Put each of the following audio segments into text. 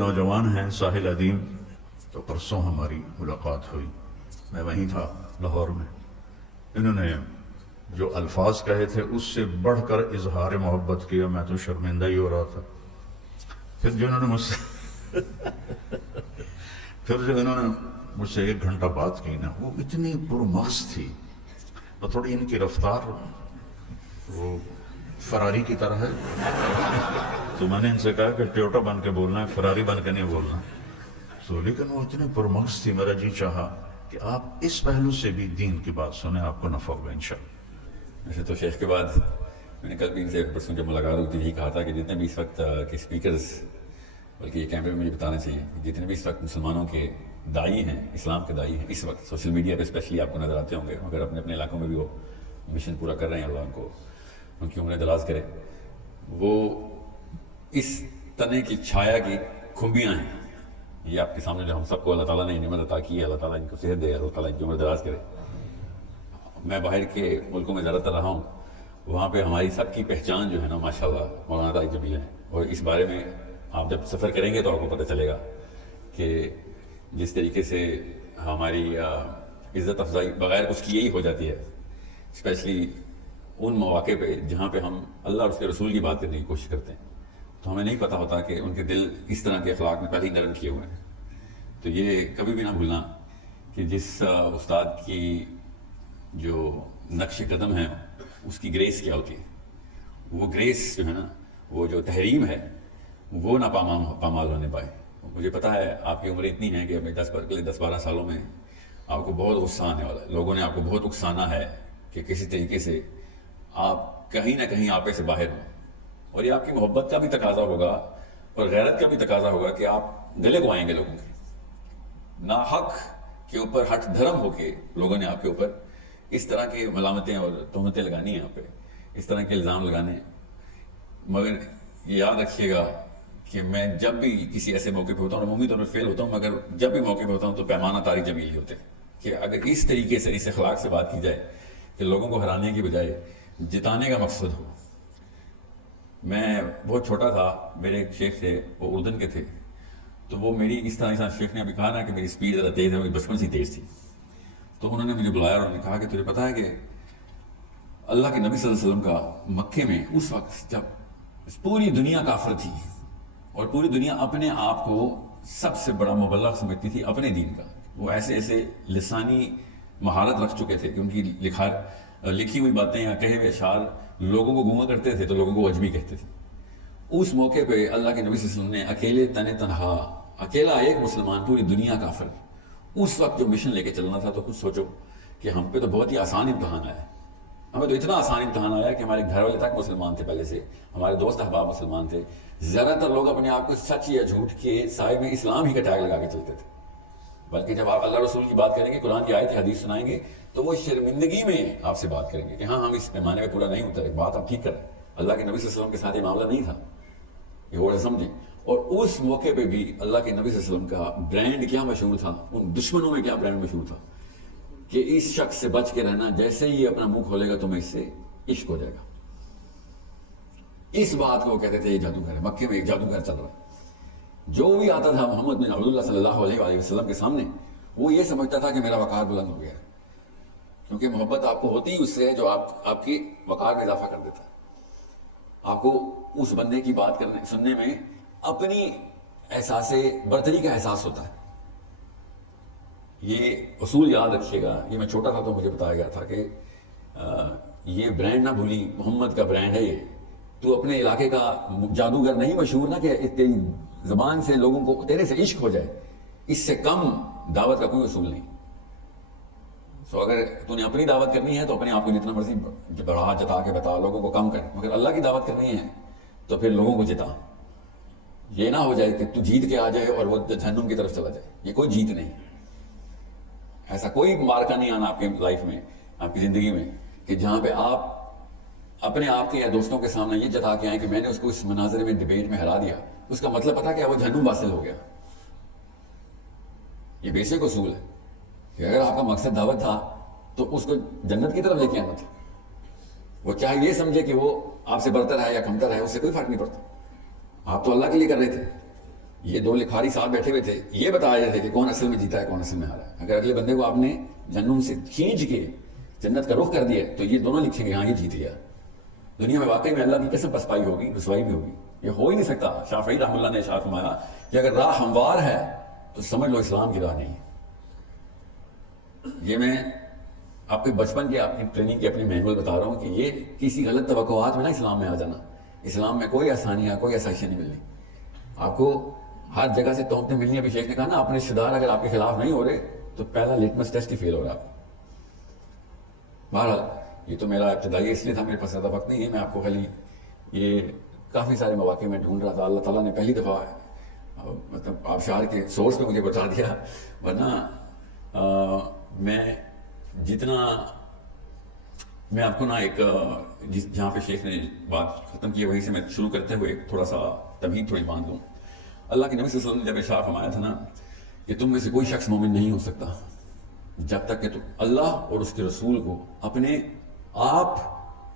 نوجوان ہیں ساحل عظیم، تو پرسوں ہماری ملاقات ہوئی، میں وہیں تھا لاہور میں. انہوں نے جو الفاظ کہے تھے اس سے بڑھ کر اظہار محبت کیا، میں تو شرمندہ ہی ہو رہا تھا. پھر جو انہوں نے مجھ سے 1 گھنٹہ بات کی نا، وہ اتنی پرمغز تھی، اور تھوڑی ان کی رفتار وہ فراری کی طرح ہے. تو میں نے ان سے کہا کہ ٹویوٹا بن کے بولنا ہے، فراری بن کے نہیں بولنا. تو لیکن وہ اتنی پرمغز تھی، میرا جی چاہا کہ آپ اس پہلو سے بھی دین کی بات سنیں، آپ کو نفع ہوگا انشاءاللہ. ویسے تو شیخ کے بعد میں نے کل بھی ان سے پرسوں جب ملاقات ہوتی یہی کہا تھا کہ جتنے بھی اس وقت کے اسپیکرز، بلکہ یہ کیمرے میں مجھے بتانا چاہیے، جتنے بھی اس وقت مسلمانوں کے داعی ہیں، اسلام کے داعی ہیں، اس وقت سوشل میڈیا پہ اسپیشلی آپ کو نظر آتے ہوں گے، مگر اپنے اپنے علاقوں میں بھی وہ مشن پورا کر رہے ہیں، اللہ ان کو ان کی عمریں دراز کرے. وہ اس تنے کی چھایا کی کھمبیاں ہیں، یہ آپ کے سامنے جو ہم سب کو اللہ تعالیٰ نے نعمت عطا کی ہے، اللہ تعالیٰ ان کو صحت دے، اللہ تعالیٰ ان کی عمر دراز کرے. میں باہر کے ملکوں میں زیادہ تر رہا ہوں، وہاں پہ ہماری سب کی پہچان جو ہے نا ماشاءاللہ مولانا طارق جمیل ہے. اور اس بارے میں آپ جب سفر کریں گے تو آپ کو پتہ چلے گا کہ جس طریقے سے ہماری عزت افزائی بغیر کچھ کیے ہی ہو جاتی ہے، اسپیشلی ان مواقع پہ جہاں پہ ہم اللہ اور اس کے رسول کی بات کرنے کی کوشش کرتے ہیں، تو ہمیں نہیں پتہ ہوتا کہ ان کے دل اس طرح کے اخلاق میں پہلے ہی نرم کیے ہوئے ہیں. تو یہ کبھی بھی نہ بھولنا کہ جس استاد کی جو نقش قدم ہے اس کی گریس کیا ہوتی ہے. وہ گریس جو ہے نا، وہ جو تحریم ہے وہ نہ پامال ہونے پائے. مجھے پتہ ہے آپ کی عمر اتنی ہے کہ ابھی 10-12 سالوں میں آپ کو بہت غصہ آنے والا ہے، لوگوں نے آپ کو بہت اکسانا ہے کہ کسی طریقے سے آپ کہیں نہ کہیں آپے سے باہر ہوں. اور یہ آپ کی محبت کا بھی تقاضا ہوگا اور غیرت کا بھی تقاضا ہوگا کہ آپ گلے کو آئیں گے لوگوں کے. ناحق کے اوپر ہٹ دھرم ہو کے لوگوں نے آپ کے اوپر اس طرح کی ملامتیں اور تہمتیں لگانی ہیں، آپ پہ اس طرح کے الزام لگانے ہیں. مگر یہ یاد رکھیے گا کہ میں جب بھی کسی ایسے موقع پہ ہوتا ہوں، عمومی طور پہ فیل ہوتا ہوں، مگر جب بھی موقع پہ ہوتا ہوں تو پیمانہ طارق جمیل ہی ہوتے ہیں کہ اگر اس طریقے سے اس اخلاق سے بات کی جائے کہ لوگوں کو ہرانے کی بجائے جتانے کا مقصد ہو. میں بہت چھوٹا تھا، میرے ایک شیخ تھے، وہ اردن کے تھے، تو وہ میری اس طرح شیخ نے ابھی کہا نا کہ میری سپیڈ ذرا تیز ہے، میری بچپن سے تیز تھی. تو انہوں نے مجھے بلایا اور انہوں نے کہا کہ تجھے پتہ ہے کہ اللہ کے نبی صلی اللہ علیہ وسلم کا مکے میں اس وقت جب پوری دنیا کافر تھی اور پوری دنیا اپنے آپ کو سب سے بڑا مبلغ سمجھتی تھی اپنے دین کا، وہ ایسے ایسے لسانی مہارت رکھ چکے تھے کہ ان کی لکھی ہوئی باتیں یا کہے ہوئے اشعار لوگوں کو گونگا کرتے تھے تو لوگوں کو عجمی کہتے تھے. اس موقع پہ اللہ کے نبی صلی اللہ علیہ وسلم نے اکیلے تنے تنہا، اکیلا ایک مسلمان پوری دنیا کافر، اس وقت جو مشن لے کے چلنا تھا. تو کچھ سوچو کہ ہم پہ تو بہت ہی آسان امتحان آیا، ہمیں تو اتنا آسان امتحان آیا کہ ہمارے گھر والے تک مسلمان تھے، پہلے سے ہمارے دوست احباب مسلمان تھے. زیادہ تر لوگ اپنے آپ کو سچ یا جھوٹ کے سائے میں اسلام ہی کا ٹیگ لگا کے چلتے تھے. بلکہ جب آپ اللہ رسول کی بات کریں گے، قرآن کی آیت حدیث سنائیں گے، تو وہ شرمندگی میں آپ سے بات کریں گے کہ ہاں ہم اس پیمانے میں پورا نہیں اترے. بات آپ ٹھیک کریں، اللہ کے نبی صلی اللہ علیہ وسلم کے ساتھ یہ معاملہ نہیں تھا، یہ غور سے سمجھیں. اور اس موقع پہ بھی اللہ کے نبی صلی اللہ علیہ وسلم کا برانڈ کیا مشہور تھا، ان دشمنوں میں کیا برانڈ مشہور تھا کہ اس شخص سے بچ کے رہنا، جیسے ہی اپنا منہ کھولے گا تمہیں اس سے عشق ہو جائے گا. اس بات کو وہ کہتے تھے یہ جادوگر ہے، مکے میں ایک جادوگر چل رہا ہے. جو بھی آتا تھا محمد بن عبداللہ صلی اللہ علیہ وآلہ وسلم کے سامنے، وہ یہ سمجھتا تھا کہ میرا وقار بلند ہو گیا ہے، کیونکہ محبت آپ کو ہوتی ہی اس سے ہے جو آپ کی وقار میں اضافہ کر دیتا ہے. آپ کو اس بندے کی بات سننے میں اپنی احساس برتری کا احساس ہوتا ہے. یہ اصول یاد رکھیے گا. یہ میں چھوٹا تھا تو مجھے بتایا گیا تھا کہ یہ برانڈ نہ بھولی، محمد کا برانڈ ہے یہ. تو اپنے علاقے کا جادوگر نہیں مشہور نہ کہ تیری زبان سے لوگوں کو تیرے سے عشق ہو جائے، اس سے کم دعوت کا کوئی اصول نہیں. سو اگر تو نے اپنی دعوت کرنی ہے تو اپنے آپ کو جتنا مرضی بڑھا جتا کے بتا، لوگوں کو کم کر. مگر اللہ کی دعوت کرنی ہے تو پھر لوگوں کو جتا. یہ نہ ہو جائے کہ تو جیت کے آ جائے اور وہ جہنم کی طرف چلا جائے. یہ کوئی جیت نہیں، ایسا کوئی مارکا نہیں آنا آپ کی لائف میں، آپ کی زندگی میں کہ جہاں پہ آپ اپنے آپ کے یا دوستوں کے سامنے یہ جتا کے آئیں کہ میں نے اس کو اس مناظرے میں ڈیبیٹ میں ہرا دیا. اس کا مطلب پتا کیا؟ وہ جہنم واصل ہو گیا. یہ بیسک اصول ہے کہ اگر آپ کا مقصد دعوت تھا تو اس کو جنت کی طرف لے کے آنا تھا. وہ چاہے یہ سمجھے کہ وہ آپ سے برتر ہے یا کمتر ہے، اس سے کوئی فرق نہیں پڑتا. آپ تو اللہ کے لیے کر رہے تھے. یہ دو لکھاری صاحب بیٹھے ہوئے تھے, یہ بتا رہے تھے کہ کون اصل میں جیتا ہے کون اصل میں ہارا ہے. اگر اگلے بندے کو آپ نے جہنم سے کھینچ کے جنت کا رخ کر دیا تو یہ دونوں لکھیں گے ہاں یہ جیت گیا. دنیا میں واقعی میں اللہ کی قسم پسپائی ہوگی, رسوائی بھی ہوگی, یہ ہو ہی نہیں سکتا. شافعی رحمہ اللہ نے ارشاد فرمایا کہ اگر راہ ہموار ہے تو سمجھ لو اسلام کی راہ نہیں. یہ میں آپ کے بچپن کی آپ کی ٹریننگ کی اپنی مینول بتا رہا ہوں کہ یہ کسی غلط توقعات میں نا اسلام میں آ جانا. اسلام میں کوئی آسانیاں کوئی آسائشیں نہیں ملنی. آپ کو ہر جگہ سے تہمتیں ملنی. ابھی شیخ نے کہا نا اپنے رشتے دار اگر آپ کے خلاف نہیں ہو رہے تو پہلا لٹمس ٹیسٹ ہی فیل ہو رہا. بہرحال یہ تو میرا ابتدائی اس لیے تھا, میرے پاس زیادہ وقت نہیں ہے. میں آپ کو خالی یہ کافی سارے مواقع میں ڈھونڈ رہا تھا. اللہ تعالیٰ نے پہلی دفعہ مطلب آبشار کے سورس پہ مجھے بتا دیا, ورنہ میں جتنا میں آپ کو نا ایک جہاں پہ شیخ نے بات ختم کی وہیں سے میں شروع کرتے ہوئے تھوڑا سا تمہید تھوڑی باندھ دوں. اللہ کے نبی صلی اللہ علیہ وسلم نے جب ارشاد فرمایا تھا نا کہ تم میں سے کوئی شخص مومن نہیں ہو سکتا جب تک کہ تم اللہ اور اس کے رسول کو اپنے آپ,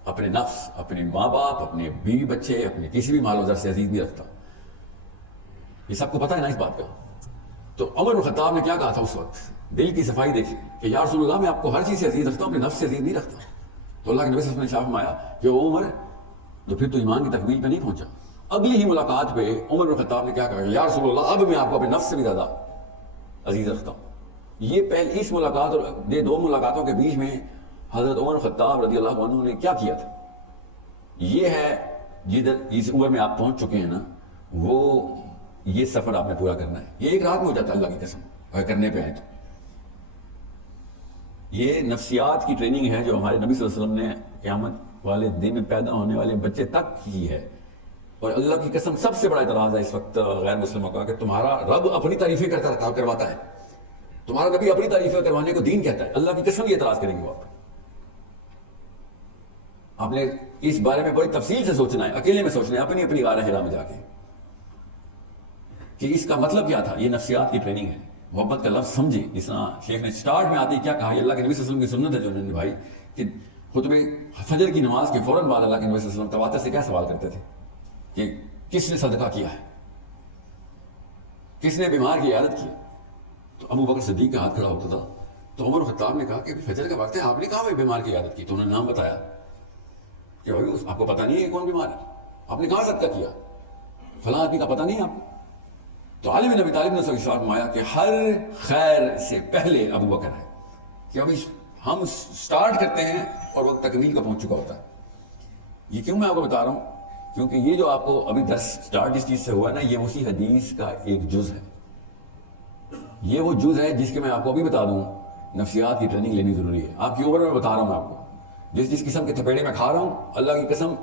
اپنے نفس, اپنے ماں باپ, اپنے بیوی بچے, اپنے کسی بھی مال و زر سے عزیز نہیں رکھتا. یہ سب کو پتہ ہے نا اس بات کا. تو عمر بن خطاب نے کیا کہا تھا اس وقت, دل کی صفائی دیکھی کہ یا رسول اللہ میں آپ کو ہر چیز سے عزیز رکھتا ہوں, اپنے نفس سے عزیز نہیں رکھتا. تو اللہ کے نبی صلی اللہ علیہ وسلم نے فرمایا کہ وہ عمر تو پھر تو ایمان کی تکمیل پہ نہیں پہنچا. اگلی ہی ملاقات پہ عمر بن خطاب نے کیا کہا, یا رسول اللہ اب میں آپ کو اپنے نفس سے بھی زیادہ عزیز رکھتا ہوں. یہ پہلی اس ملاقات اور یہ دو ملاقاتوں کے بیچ میں حضرت عمر خطاب رضی اللہ عنہ نے کیا کیا تھا. یہ ہے جس عمر میں آپ پہنچ چکے ہیں نا, وہ یہ سفر آپ نے پورا کرنا ہے. یہ ایک رات میں ہو جاتا ہے اللہ کی قسم اگر کرنے پہ آئے تو. یہ نفسیات کی ٹریننگ ہے جو ہمارے نبی صلی اللہ علیہ وسلم نے قیامت والے دن میں پیدا ہونے والے بچے تک کی ہے. اور اللہ کی قسم سب سے بڑا اعتراض ہے اس وقت غیر مسلموں کا کہ تمہارا رب اپنی تعریفیں کرواتا ہے, تمہارا نبی اپنی تعریفیں کروانے کو دین کہتا ہے. اللہ کی قسم یہ اعتراض کریں گے وہ. آپ نے اس بارے میں بڑی تفصیل سے سوچنا ہے, اکیلے میں سوچنا ہے, اپنی اپنی غار حرا میں جا کے کہ اس کا مطلب کیا تھا. یہ نفسیات کی ٹریننگ ہے. محبت کا لفظ سمجھے, جس طرح شیخ نے سٹارٹ میں آتے ہی کیا کہا, یہ اللہ کے نبی صلی اللہ علیہ وسلم کی سنت ہے جو انہوں نے نبھائی کہ خطبے فجر کی نماز کے فوراً بعد اللہ کے نبی صلی اللہ علیہ وسلم تواتر سے کیا سوال کرتے تھے کہ کس نے صدقہ کیا ہے, کس نے بیمار کی عیادت کی. تو ابو بکر صدیق کا ہاتھ کھڑا ہوتا تھا. تو عمر خطاب نے کہا کہ فجر کا وقت ہے, آپ نے کہا بھائی بیمار کی عیادت کی. تو انہوں نے نام بتایا کہ بھائی آپ کو پتہ نہیں ہے کون بیمار ہے, آپ نے کہاں صدقہ کیا, فلاں آدمی کا پتہ نہیں ہے آپ کو. تو علی بن ابی طالب نے ارشاد فرمایا کہ ہر خیر سے پہلے ابو بکر ہے, کہ ابھی ہم سٹارٹ کرتے ہیں اور وہ تکمیل کا پہنچ چکا ہوتا ہے. یہ کیوں میں آپ کو بتا رہا ہوں, کیونکہ یہ جو آپ کو ابھی درس سٹارٹ جس چیز سے ہوا نا, یہ اسی حدیث کا ایک جز ہے. یہ وہ جز ہے جس کے میں آپ کو ابھی بتا دوں نفسیات کی ٹریننگ لینی ضروری ہے. آپ کی عمر میں بتا رہا ہوں آپ کو, جس قسم کے تھپیڑے میں کھا رہا ہوں, اللہ کی قسم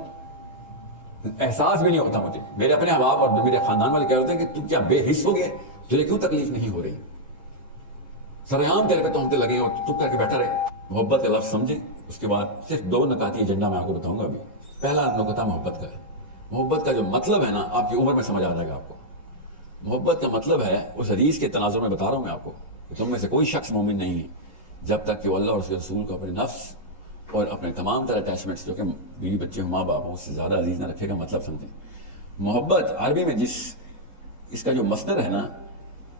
احساس بھی نہیں ہوتا مجھے. میرے اپنے احباب اور میرے خاندان والے کہہ رہے ہیں کہ تم کیا بے حس ہو گئے, تجھے کیوں تکلیف نہیں ہو رہی, سرعام تیرے پہ تہمتیں لگے اور چپ کر کے بیٹھا رہے. محبت کا لفظ سمجھے. اس کے بعد صرف دو نکاتی ایجنڈا میں آپ کو بتاؤں گا. ابھی پہلا نکتہ محبت کا ہے. محبت کا جو مطلب ہے نا, آپ کی عمر میں سمجھ آ جائے گا آپ کو. محبت کا مطلب ہے اس حدیث کے تناظر میں بتا رہا ہوں میں آپ کو کہ تم میں سے کوئی شخص مومن نہیں ہے جب تک کہ وہ اللہ اور اس کے رسول کو اپنے نفس اور اپنے تمام طرح اٹیچمنٹس جو کہ بیوی بچے ماں باپ اس سے زیادہ عزیز نہ رکھے گا. مطلب سمجھیں. محبت عربی میں اس کا جو مصدر ہے نا,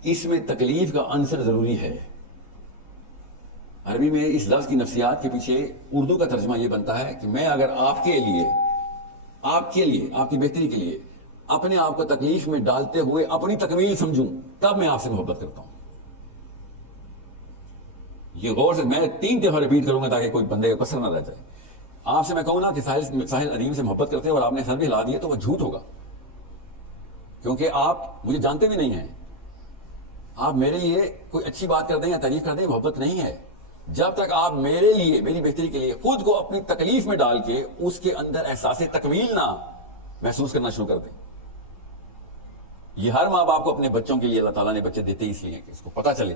اس میں تکلیف کا عنصر ضروری ہے. عربی میں اس لفظ کی نفسیات کے پیچھے اردو کا ترجمہ یہ بنتا ہے کہ میں اگر آپ کے لیے آپ کی بہتری کے لیے اپنے آپ کو تکلیف میں ڈالتے ہوئے اپنی تکمیل سمجھوں, تب میں آپ سے محبت کرتا ہوں. یہ غور سے میں 3 دفعہ ریپیٹ کروں گا تاکہ کوئی بندے کو کسر نہ رہ جائے. آپ سے میں کہوں نا کہ ساحل عظیم سے محبت کرتے ہیں اور آپ نے سر بھی ہلا دیا تو وہ جھوٹ ہوگا, کیونکہ آپ مجھے جانتے بھی نہیں ہیں. آپ میرے لیے کوئی اچھی بات کر دیں یا تعریف کر دیں, محبت نہیں ہے. جب تک آپ میرے لیے, میری بہتری کے لیے خود کو اپنی تکلیف میں ڈال کے اس کے اندر احساس تکمیل نہ محسوس کرنا شروع کر دیں. یہ ہر ماں باپ کو اپنے بچوں کے لیے اللہ تعالیٰ نے بچے دیتے اس لیے کہ اس کو پتہ چلے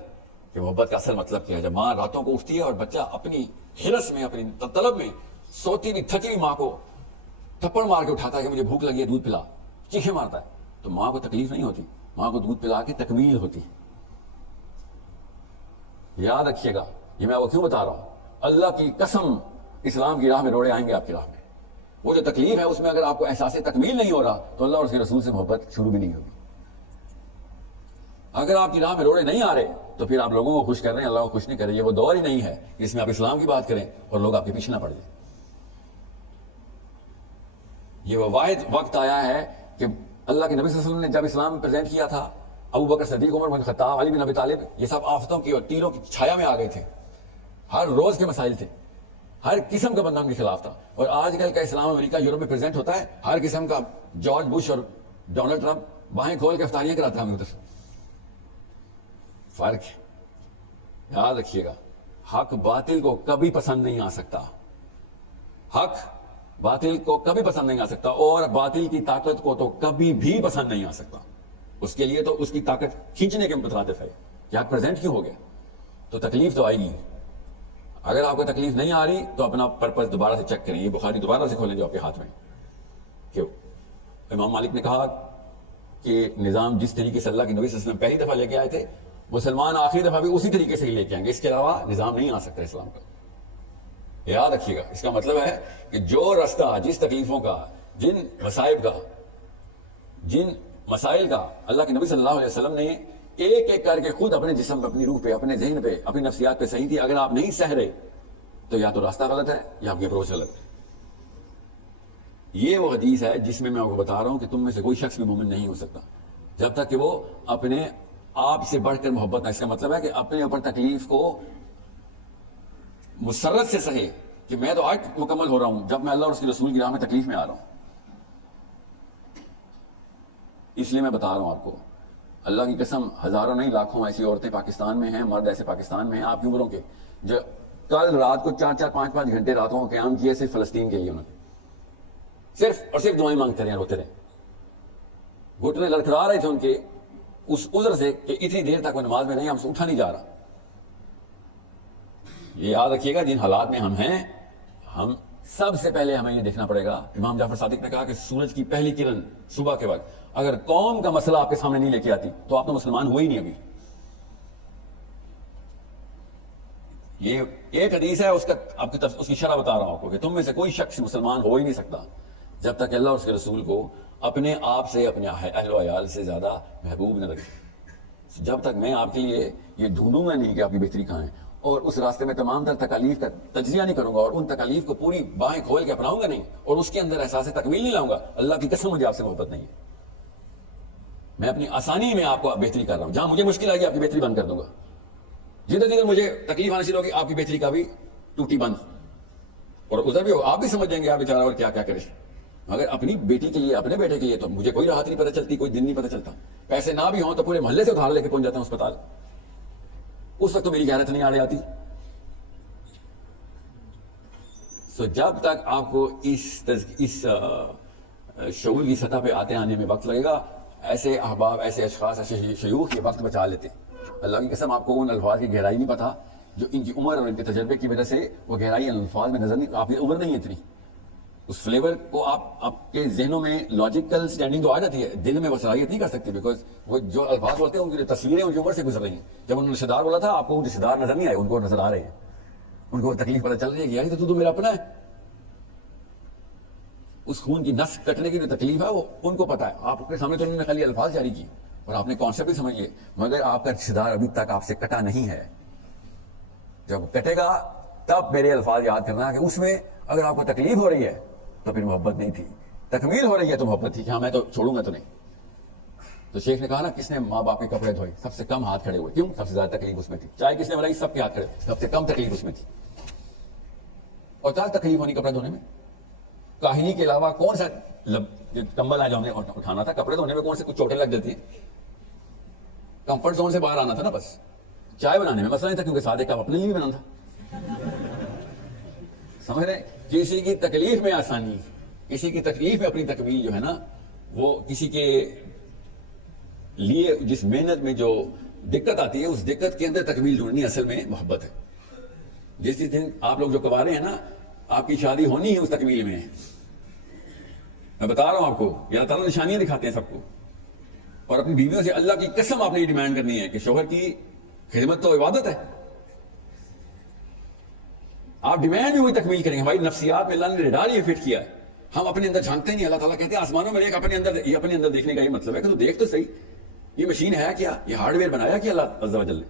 کہ محبت کا اصل مطلب کیا ہے. جب ماں راتوں کو اٹھتی ہے اور بچہ اپنی حرس میں, اپنی طلب میں سوتی ہوئی تھکی ہوئی ماں کو تھپڑ مار کے اٹھاتا ہے کہ مجھے بھوک لگی ہے دودھ پلا, چیخیں مارتا ہے, تو ماں کو تکلیف نہیں ہوتی, ماں کو دودھ پلا کے تکمیل ہوتی. یاد رکھیے گا, یہ میں آپ کو کیوں بتا رہا ہوں. اللہ کی قسم اسلام کی راہ میں روڑے آئیں گے آپ کی راہ میں. وہ جو تکلیف ہے اس میں اگر آپ کو احساس تکمیل نہیں ہو رہا تو اللہ اور اس کے رسول سے محبت شروع بھی نہیں ہوگی. اگر آپ کی راہ میں روڑے نہیں آ رہے تو پھر آپ لوگوں کو خوش کر رہے ہیں, اللہ کو خوش نہیں کر رہے. یہ وہ دور ہی نہیں ہے جس میں آپ اسلام کی بات کریں اور لوگ آپ کے پیچھے نہ پڑ جائیں. یہ وہ واحد وقت آیا ہے کہ اللہ کے نبی صلی اللہ علیہ وسلم نے جب اسلام پریزنٹ کیا تھا, ابو بکر صدیق, عمر بن خطاب, علی بن ابی طالب, یہ سب آفتوں کی اور تیروں کی چھایا میں آ گئے تھے. ہر روز کے مسائل تھے, ہر قسم کا بندہ ان کے خلاف تھا. اور آج کل کا اسلام امریکہ یورپ میں پریزنٹ ہوتا ہے, ہر قسم کا جارج بش اور ڈونلڈ ٹرمپ بائیں کھول کے افطاریاں کراتا ہے ہمیں ادھر. فرق ہے, یاد رکھیے گا. حق باطل کو کبھی پسند نہیں آ سکتا, حق باطل کو کبھی پسند نہیں آ سکتا, اور باطل کی طاقت کو تو کبھی بھی پسند نہیں آ سکتا. اس کے لیے تو اس کی طاقت کھینچنے کے مترادف ہے کہ آپ پریزنٹ کیوں ہو گیا. تو تکلیف تو آئے گی. اگر آپ کو تکلیف نہیں آ رہی تو اپنا پرپس دوبارہ سے چیک کریں. یہ بخاری دوبارہ سے کھولیں جو آپ کے ہاتھ میں. کیوں امام مالک نے کہا کہ نظام جس طریقے سے اللہ کے نبی صلی اللہ علیہ وسلم پہلی دفعہ لے کے آئے تھے, مسلمان آخری دفعہ بھی اسی طریقے سے ہی لے کے آئیں گے. اس کے علاوہ نظام نہیں آ سکتا اسلام کا. یاد رکھیے گا. اس کا مطلب ہے کہ جو رستہ, جس تکلیفوں کا, جن مصائب کا, جن مسائل کا اللہ کے نبی صلی اللہ علیہ وسلم نے ایک ایک کر کے خود اپنے جسم پہ, اپنی روح پہ, اپنے ذہن پہ, اپنی نفسیات پہ صحیح تھی, اگر آپ نہیں سہ رہے تو یا تو راستہ غلط ہے یا آپ کی اپروچ غلط ہے. یہ وہ حدیث ہے جس میں آپ کو بتا رہا ہوں کہ تم میں سے کوئی شخص بھی مومن نہیں ہو سکتا جب تک کہ وہ اپنے آپ سے بڑھ کر محبت نہ. اس کا مطلب ہے کہ اپنے اوپر تکلیف کو مسرت سے سہے کہ میں تو آج مکمل ہو رہا ہوں جب میں اللہ اور اس کے رسول کی راہ میں تکلیف میں آ رہا ہوں. اس لیے میں بتا رہا ہوں آپ کو, اللہ کی قسم, ہزاروں نہیں لاکھوں ایسی عورتیں پاکستان میں ہیں, مرد ایسے پاکستان میں ہیں آپ کی عمروں کے, جو کل رات کو 4-4 5-5 گھنٹے راتوں کو قیام کیے صرف فلسطین کے لیے. انہوں نے صرف اور صرف دعائیں مانگتے رہے, روتے رہے, گھٹنے لڑکھڑا رہے تھے ان کے اس عذر سے کہ اتنی دیر تک وہ نماز میں نہیں, ہم سے اٹھا نہیں جا رہا. یہ یاد رکھیے گا جن حالات میں ہم ہیں, ہم سب سے پہلے ہمیں یہ دیکھنا پڑے گا. امام جعفر صادق نے کہا کہ سورج کی پہلی کرن صبح کے وقت اگر قوم کا مسئلہ آپ کے سامنے نہیں لے کے آتی تو آپ تو مسلمان ہوئے ہی نہیں. ابھی یہ ایک حدیث ہے, اس کا آپ کی اس کی شرح بتا رہا ہوں آپ کو کہ تم میں سے کوئی شخص مسلمان ہو ہی نہیں سکتا جب تک اللہ اور اس کے رسول کو اپنے آپ سے, اپنے اہل و عیال سے زیادہ محبوب نہ رکھے. جب تک میں آپ کے لیے یہ ڈھونڈوں گا نہیں کہ آپ کی بہتری کہاں ہے, اور اس راستے میں تمام تر تکالیف کا تجزیہ نہیں کروں گا, اور ان تکالیف کو پوری بائیں کھول کے اپناؤں گا نہیں, اور اس کے اندر احساس تکمیل نہیں لاؤں گا, اللہ کی قسم مجھے آپ سے محبت نہیں ہے. میں اپنی آسانی میں آپ کو بہتری کر رہا ہوں. جہاں مجھے مشکل آئے گی آپ کی بہتری بند کر دوں گا. جدھر جدھر مجھے تکلیف آنا شروع ہوگی آپ کی بہتری کا بھی ٹوٹی بند, اور ادھر بھی آپ بھی سمجھ جائیں گے آپ بیچارہ اور کیا کیا کرے. مگر اپنی بیٹی کے لیے, اپنے بیٹے کے لیے تو مجھے کوئی راحت نہیں پتہ چلتی, کوئی دن نہیں پتہ چلتا. پیسے نہ بھی ہوں تو پورے محلے سے ادھار لے کے پہنچ جاتا ہوں اسپتال. اس وقت تو میری غیرت نہیں آڑے آتی. جب تک آپ کو اس شعور کی سطح پہ آتے آنے میں وقت لگے گا, ایسے احباب, ایسے اشخاص, ایسے شیوخ یہ وقت بچا لیتے. اللہ کی قسم آپ کو ان الفاظ کی گہرائی نہیں پتا جو ان کی عمر اور ان کے تجربے کی وجہ سے وہ گہرائی ان الفاظ میں نظر نہیں, آپ کی عمر نہیں ہے اتنی. اس فلیور کو آپ کے ذہنوں میں لاجیکل سٹینڈنگ تو آ جاتی ہے, دل میں وہ صلاحیت نہیں کر سکتی, بیکاز وہ جو الفاظ بولتے ہیں ان کی جو تصویریں ان کی عمر سے گزر رہی ہیں. جب انہوں نے رشتہ دار بولا تھا آپ کو رشتہ دار نظر نہیں آئے, ان کو نظر آ رہے ہیں, ان کو تکلیف پتہ چل رہی ہے کہ یار تو میرا اپنا ہے. اس خون کی نس کٹنے کی جو تکلیف ہے وہ ان کو پتا ہے. آپ کے سامنے تو انہوں نے خالی الفاظ جاری کیے اور آپ نے کانسیپٹ بھی سمجھ لیے, مگر آپ کا رشتہ دار ابھی تک آپ سے کٹا نہیں ہے. جب کٹے گا تب میرے الفاظ یاد کرنا کہ اس میں اگر آپ کو تکلیف ہو رہی ہے تو پھر محبت نہیں تھی, تکمیل ہو رہی ہے تو محبت تھی کہ ہاں میں تو چھوڑوں گا تو نہیں. تو شیخ نے کہا نا کس نے ماں باپ کے کپڑے دھوئے, سب سے کم ہاتھ کھڑے ہوئے. کیوں؟ سب سے زیادہ تکلیف اس میں تھی. چائے کس نے بنائی, سب کے ہاتھ کھڑے, سب سے کم تکلیف اس میں تھی. اور کیا تکلیف ہونی کپڑے دھونے میں؟ کاہلی کے علاوہ کون سا کمبل آ جاؤں اٹھانا تھا, کپڑے دھونے میں کون سے کچھ چوٹیں لگ جاتی ہیں. کمفرٹ زون سے باہر آنا تھا نا بس. چائے بنانے میں مسئلہ نہیں تھا کیونکہ سادے کپ اپنے لیے بھی بنانا تھا. سمجھ رہے, کسی کی تکلیف میں آسانی, کسی کی تکلیف میں اپنی تکمیل جو ہے نا, وہ کسی کے لیے جس محنت میں جو دقت آتی ہے اس دقت کے اندر تکمیل ڈھونڈنی اصل میں محبت ہے. جس دن آپ لوگ جو کما رہے ہیں نا, آپ کی شادی ہونی ہے اس تکمیل میں. میں بتا رہا ہوں آپ کو, یہ اللہ تعالیٰ نشانیاں دکھاتے ہیں سب کو. اور اپنی بیویوں سے اللہ کی قسم آپ نے یہ ڈیمانڈ کرنی ہے کہ شوہر کی خدمت تو عبادت ہے. آپ ڈیمانڈ بھی وہی تکمیل کریں گے. ہماری نفسیات میں اللہ نے ریڈار یہ فٹ کیا ہے, ہم اپنے اندر جھانکتے نہیں. اللہ تعالیٰ کہتے ہیں آسمانوں میں دیکھ, اپنے اندر, یہ اپنے اندر دیکھنے کا یہ مطلب ہے کہ تو دیکھ تو صحیح, یہ مشین ہے کیا؟ یہ ہارڈ ویئر بنایا کیا اللہ عز و جل نے؟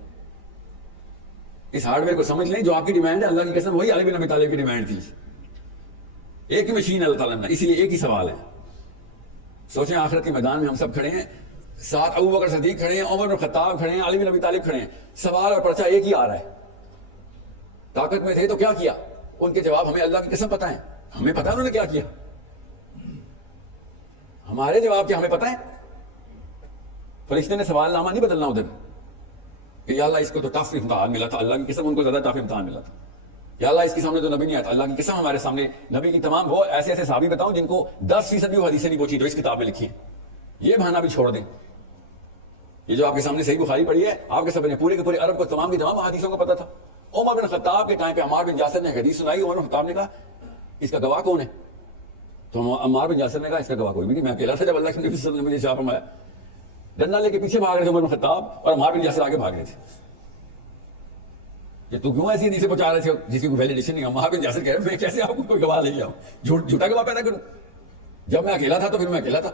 اس ہارڈ ویئر کو سمجھ لیں، جو آپ کی ڈیمانڈ ہے اللہ کی قسم وہی علی بن ابی طالب کی ڈیمانڈ تھی. ایک ہی مشین ہے اللہ تعالیٰ نے، اسی لیے ایک ہی سوال ہے. سوچیں آخرت کے میدان میں ہم سب کھڑے ہیں، ساتھ ابو بکر صدیق کھڑے ہیں، عمر بن خطاب کھڑے ہیں، علی بن ابی طالب کھڑے ہیں، سوال اور پرچہ ایک ہی آ رہا ہے. طاقت میں تھے تو کیا کیا؟ ان کے جواب ہمیں اللہ کی قسم پتہ ہے، ہمیں پتہ انہوں نے کیا کیا. ہمارے جواب کیا ہمیں پتہ ہے؟ فرشتے نے سوال نامہ نہیں بدلنا ادھر کہ یا اللہ اس کو تو ٹف امتحان ملا تھا، اللہ کی قسم ان کو زیادہ ٹف امتحان ملا تھا. یا اللہ اس کے سامنے تو نبی نہیں آتا، اللہ کی قسم ہمارے سامنے نبی کی تمام وہ ایسے ایسے صحابی بتاؤں جن کو 10% بھی وہ حدیثیں نہیں پہنچی جو اس کتاب میں لکھی ہیں. یہ بہانہ بھی چھوڑ دیں. یہ جو آپ کے سامنے صحیح بخاری پڑھی ہے، آپ کے سب نے پورے کے پورے عرب کو تمام کی تمام حدیثوں کو پتا تھا. عمر بن خطاب کے ٹائم پہ عمار بن یاسر نے ایک حدیث سنائی. عمر بن خطاب نے کہا اس کا گواہ کون ہے؟ تو عمار بن یاسر نے کہا اس کا گواہ کوئی بھی نہیں، میں اکیلا تھا جب اللہ کے نبی صلی اللہ علیہ وسلم نے مجھے شاہ فرمایا. ڈنڈا لے کے پیچھے بھاگ رہے تھے عمر بن خطاب اور عمار بن یاسر آگے بھاگ رہے تھے. کہ تو کیوں ایسی حدیثیں پہنچا رہے تھے جس کی کوئی ویلیڈیشن نہیں ہے؟ عمار بن یاسر کہہ رہے میں کیسے آپ کو کوئی گواہ لے کے آؤں، جھوٹا گواہ پیدا کروں؟ جب میں اکیلا تھا تو پھر میں اکیلا تھا.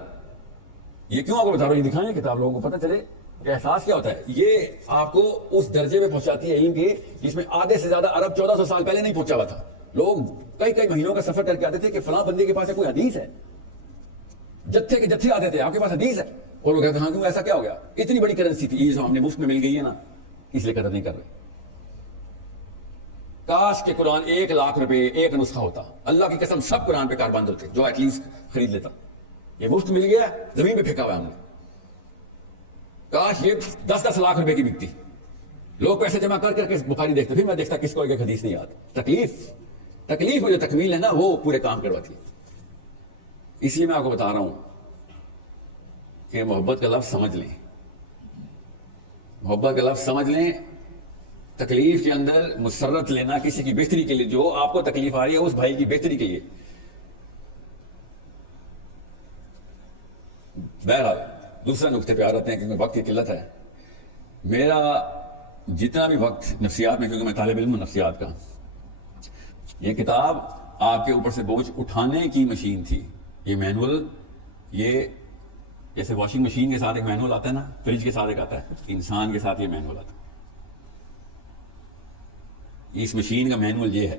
یہ کیوں آپ کو بتا رہا ہوں؟ یہ دکھائیں کتاب لوگوں کو پتہ چلے کہ احساس کیا ہوتا ہے. یہ آپ کو اس درجے میں پہنچاتی ہے علم کے جس میں آدھے سے زیادہ عرب 1400 سال پہلے نہیں پہنچا ہوا تھا. لوگ کئی مہینوں کا سفر کر کے آتے تھے کہ فلاں بندے کے پاس کوئی حدیث ہے، جتھے کے جتھے آتے تھے آپ کے پاس حدیث ہے، اور وہ کہتے ہیں ہاں کیوں ایسا کیا ہو گیا؟ اتنی بڑی کرنسی تھی یہ جو ہم نے مفت میں مل گئی ہے نا، اس لیے قدر نہیں کر رہے. کاش کہ قرآن 1,00,000 روپے ایک نسخہ ہوتا، اللہ کی قسم سب قرآن پہ کاربند ہوتے جو ایٹ لیسٹ خرید لیتا. یہ مفت مل گیا، زمین پہ پھینکا ہوا ہے ہم نے. کاش یہ 10-10 لاکھ روپے کی بکتی. لوگ پیسے جمع کر کے بخاری دیکھتے، پھر میں دیکھتا کس کو ایک حدیث نہیں آتی. تکلیف جو تکمیل ہے نا وہ پورے کام کرواتی ہے. اس لیے میں آپ کو بتا رہا ہوں کہ محبت کا لفظ سمجھ لیں، محبت کا لفظ سمجھ لیں. تکلیف کے اندر مسرت لینا کسی کی بہتری کے لیے، جو آپ کو تکلیف آ رہی ہے اس بھائی کی بہتری کے لیے. بہرحال دوسرے نقطے پہ آ رہتے ہیں کیونکہ وقت کی قلت ہے. میرا جتنا بھی وقت نفسیات میں، کیونکہ میں طالب علم ہوں نفسیات کا، یہ کتاب آپ کے اوپر سے بوجھ اٹھانے کی مشین تھی. یہ مینول، یہ جیسے واشنگ مشین کے ساتھ ایک مینول آتا ہے نا، فریج کے ساتھ ایک آتا ہے، انسان کے ساتھ یہ مینول آتا ہے. اس مشین کا مینول یہ ہے.